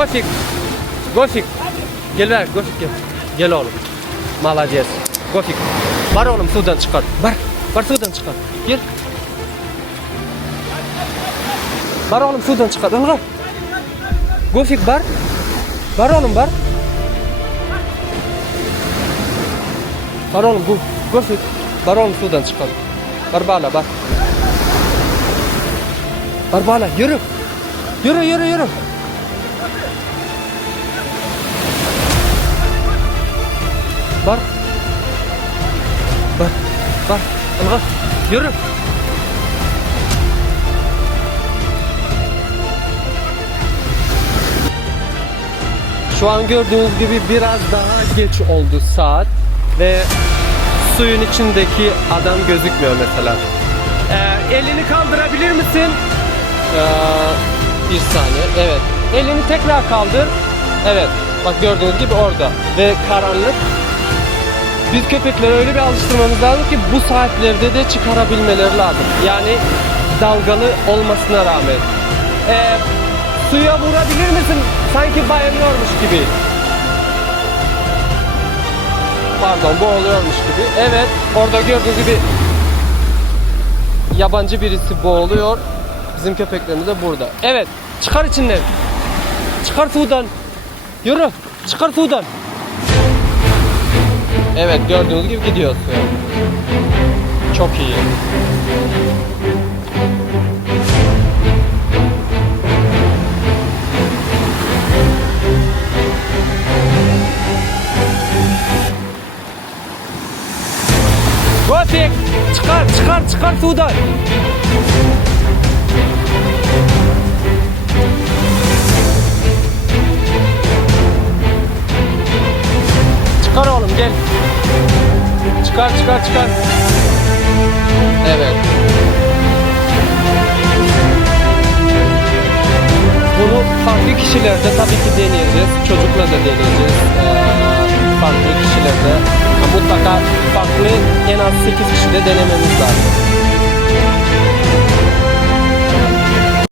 Gofik. Gofik. Gel ver Gofik gel. Gel oğlum. Malades. Gofik. Var oğlum sudan çıkar. Var. Var sudan çıkar. Gel. Var oğlum sudan çıkar. Al al. Gofik var. Var oğlum var. Var oğlum bu. Gofik. Var oğlum sudan çıkar. Var bağla bak. Var bağla yürü. Yürü yürü yürü. Var. Var. Al al. Yürü. Şu an gördüğünüz gibi biraz daha geç oldu saat ve suyun içindeki adam gözükmüyor mesela. Ee, elini kaldırabilir misin? Ee, bir saniye. Evet. Elini tekrar kaldır. Evet. Bak gördüğünüz gibi orada. Ve karanlık. Biz köpekleri öyle bir alıştırmamız lazım ki bu saatlerde de çıkarabilmeleri lazım. Yani dalgalı olmasına rağmen. Ee, suya vurabilir misin? Sanki bayılıyormuş gibi. Pardon boğuluyormuş gibi. Evet orada gördüğünüz gibi yabancı birisi boğuluyor. Bizim köpeklerimiz de burada. Evet çıkar içinden. Çıkar sudan. Yürü. Çıkar sudan. Evet gördüğünüz gibi gidiyor suya. Çok iyi. Gofik çıkar çıkar çıkar sudan. Çıkar oğlum gel. Çıkar çıkar çıkar. Evet. Bunu farklı kişilerde tabii ki deneyeceğiz. Çocukla da deneyeceğiz. Ee, farklı kişilerde. Mutlaka farklı en az 8 kişide denememiz lazım.